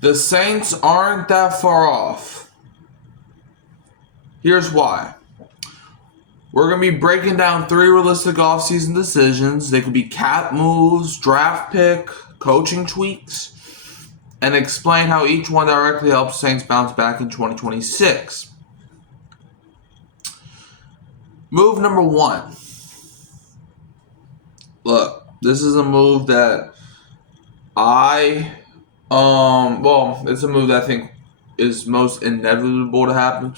The Saints aren't that far off. Here's why. We're going to be breaking down 3 realistic offseason decisions. They could be cap moves, draft pick, coaching tweaks, and explain how each one directly helps Saints bounce back in 2026. Move number 1. Look, this is a move that it's a move that I think is most inevitable to happen.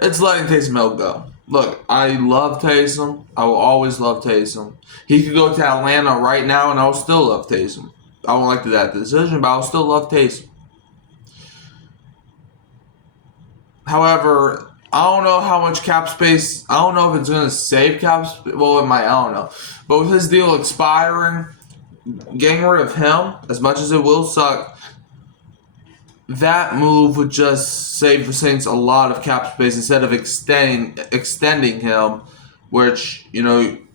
It's letting Taysom Hill go. Look, I love Taysom. I will always love Taysom. He could go to Atlanta right now, and I will still love Taysom. I won't like that decision, but I'll still love Taysom. However, I don't know how much cap space. I don't know if it's going to save cap space. Well, it might. I don't know. But with his deal expiring, getting rid of him, as much as it will suck, that move would just save the Saints a lot of cap space instead of extending him, which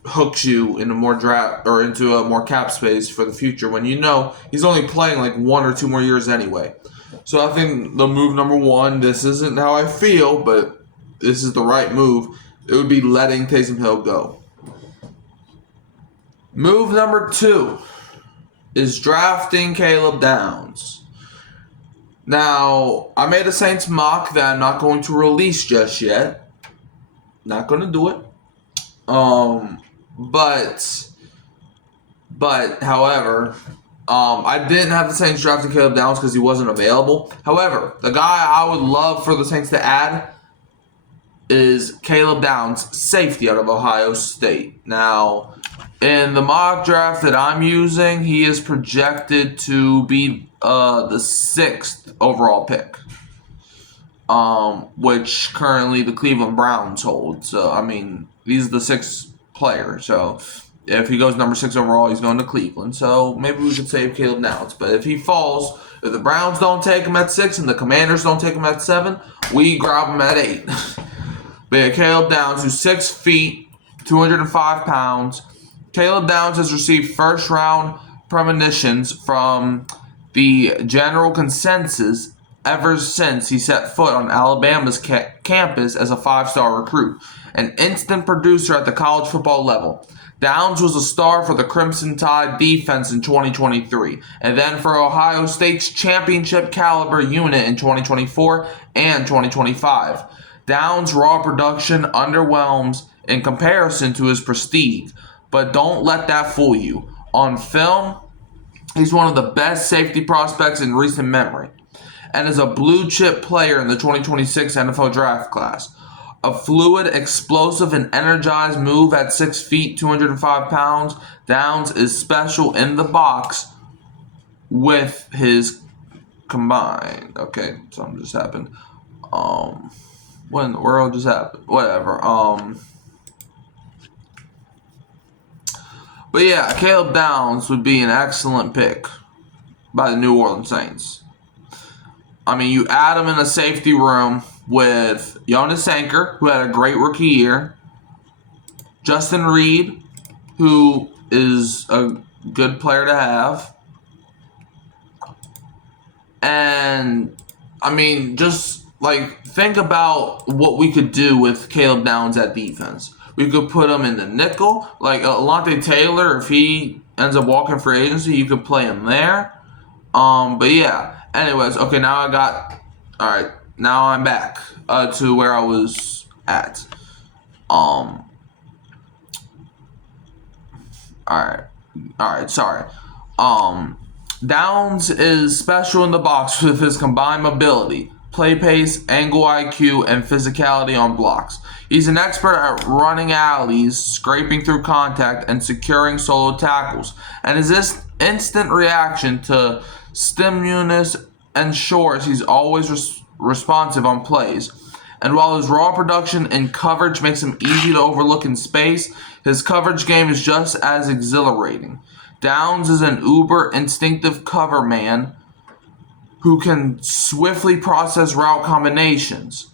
hooks you into more draft or into a more cap space for the future when he's only playing like 1 or 2 more years anyway. So I think the move number 1, this isn't how I feel, but this is the right move. It would be letting Taysom Hill go. Move number 2 is drafting Caleb Downs. Now, I made a Saints mock that I'm not going to release just yet. Not going to do it. However, I didn't have the Saints drafting Caleb Downs because he wasn't available. However, the guy I would love for the Saints to add is Caleb Downs, safety out of Ohio State. Now, in the mock draft that I'm using, he is projected to be the 6th overall pick, which currently the Cleveland Browns hold. So, he's the 6th player. So, if he goes number 6 overall, he's going to Cleveland. So, maybe we could save Caleb Downs. But if he falls, if the Browns don't take him at 6 and the Commanders don't take him at 7, we grab him at 8. But yeah, Caleb Downs, who's 6 feet, 205 pounds. Caleb Downs has received first-round premonitions from the general consensus ever since he set foot on Alabama's campus as a 5-star recruit, an instant producer at the college football level. Downs was a star for the Crimson Tide defense in 2023, and then for Ohio State's championship caliber unit in 2024 and 2025. Downs' raw production underwhelms in comparison to his prestige, but don't let that fool you. On film, he's one of the best safety prospects in recent memory, and is a blue-chip player in the 2026 NFL Draft class. A fluid, explosive, and energized move at 6 feet, 205 pounds, Downs is special in the box with his combined. Okay, something just happened. What in the world just happened? Whatever. But yeah, Caleb Downs would be an excellent pick by the New Orleans Saints. You add him in a safety room with Jonas Anker, who had a great rookie year, Justin Reed, who is a good player to have, and think about what we could do with Caleb Downs at defense. We could put him in the nickel, like Alontae Taylor. If he ends up walking free agency, you could play him there. But yeah. Anyways, okay. Now Now I'm back to where I was at. All right. Sorry. Downs is special in the box with his combined mobility, play pace, angle IQ, and physicality on blocks. He's an expert at running alleys, scraping through contact, and securing solo tackles. And his instant reaction to stimulus ensures he's always responsive on plays. And while his raw production and coverage makes him easy to overlook in space, his coverage game is just as exhilarating. Downs is an uber instinctive cover man who can swiftly process route combinations,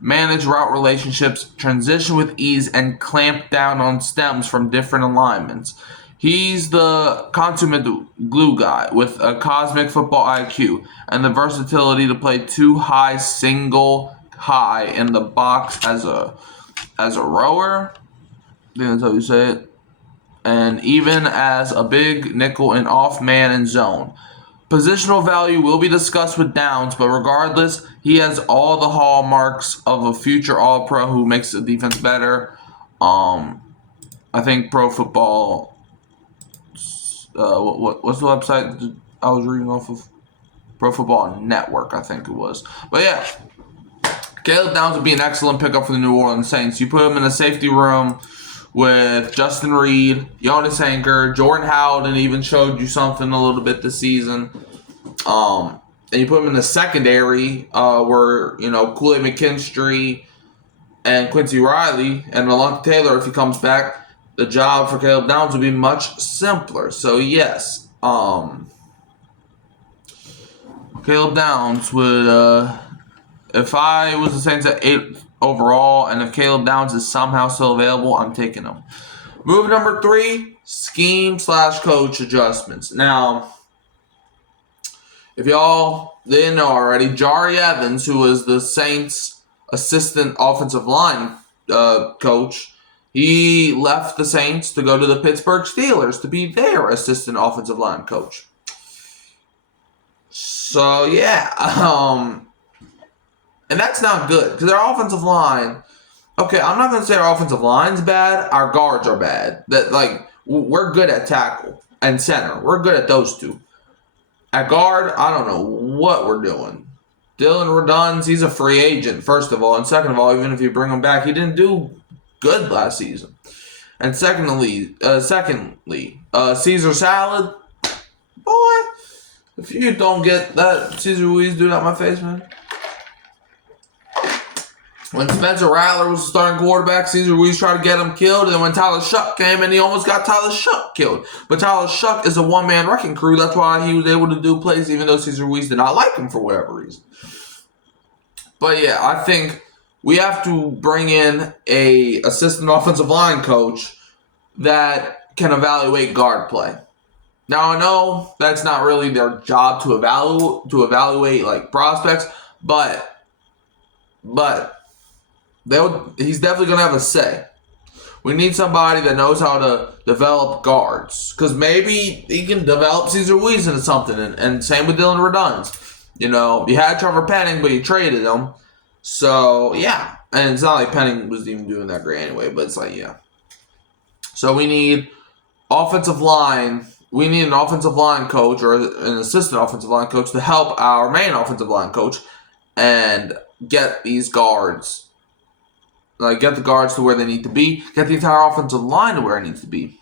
manage route relationships, transition with ease, and clamp down on stems from different alignments. He's the consummate glue guy with a cosmic football IQ and the versatility to play two high single high in the box as a rower. I think that's how you say it. And even as a big nickel and off man and zone. Positional value will be discussed with Downs, but regardless, he has all the hallmarks of a future All-Pro who makes the defense better. I think Pro Football. What's the website I was reading off of? Pro Football Network, I think it was. But yeah, Caleb Downs would be an excellent pickup for the New Orleans Saints. You put him in a safety room with Justin Reed, Jonas Anker, Jordan Howden even showed you something a little bit this season. And you put him in the secondary where, Kool-Aid McKinstry and Quincy Riley and Alontae Taylor, if he comes back, the job for Caleb Downs would be much simpler. So, yes, Caleb Downs would, if I was the Saints at 8 overall, and if Caleb Downs is somehow still available, I'm taking him. Move number 3, scheme/coach adjustments. Now, if y'all didn't know already, Jari Evans, who was the Saints' assistant offensive line coach, he left the Saints to go to the Pittsburgh Steelers to be their assistant offensive line coach. So, yeah, and that's not good because our offensive line. Okay, I'm not going to say our offensive line's bad. Our guards are bad. We're good at tackle and center. We're good at those two. At guard, I don't know what we're doing. Dylan Redunds, he's a free agent, first of all. And second of all, even if you bring him back, he didn't do good last season. And secondly, Caesar Salad. Boy, if you don't get that Caesar Ruiz dude out my face, man. When Spencer Rattler was the starting quarterback, Caesar Ruiz tried to get him killed. And then when Tyler Shuck came in, he almost got Tyler Shuck killed. But Tyler Shuck is a one-man wrecking crew. That's why he was able to do plays even though Caesar Ruiz did not like him for whatever reason. But yeah, I think we have to bring in a assistant offensive line coach that can evaluate guard play. Now, I know that's not really their job to evaluate like prospects, but he's definitely going to have a say. We need somebody that knows how to develop guards. Because maybe he can develop Caesar Ruiz into something. And same with Dylan Redunds. You had Trevor Penning, but you traded him. So, yeah. And it's not like Penning was even doing that great anyway. But it's like, yeah. So we need offensive line. We need an offensive line coach or an assistant offensive line coach to help our main offensive line coach and get these guards. Get the guards to where they need to be. Get the entire offensive line to where it needs to be.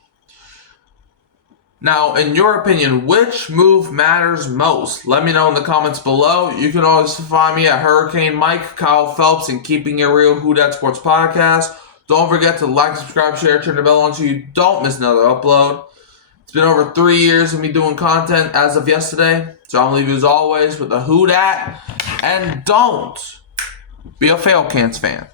Now, in your opinion, which move matters most? Let me know in the comments below. You can always find me at Hurricane Mike, Kyle Phelps, and Keeping It Real Who Dat Sports Podcast. Don't forget to like, subscribe, share, turn the bell on so you don't miss another upload. It's been over 3 years of me doing content as of yesterday. So I'm going to leave you as always with a Who Dat. And don't be a Falcons fan.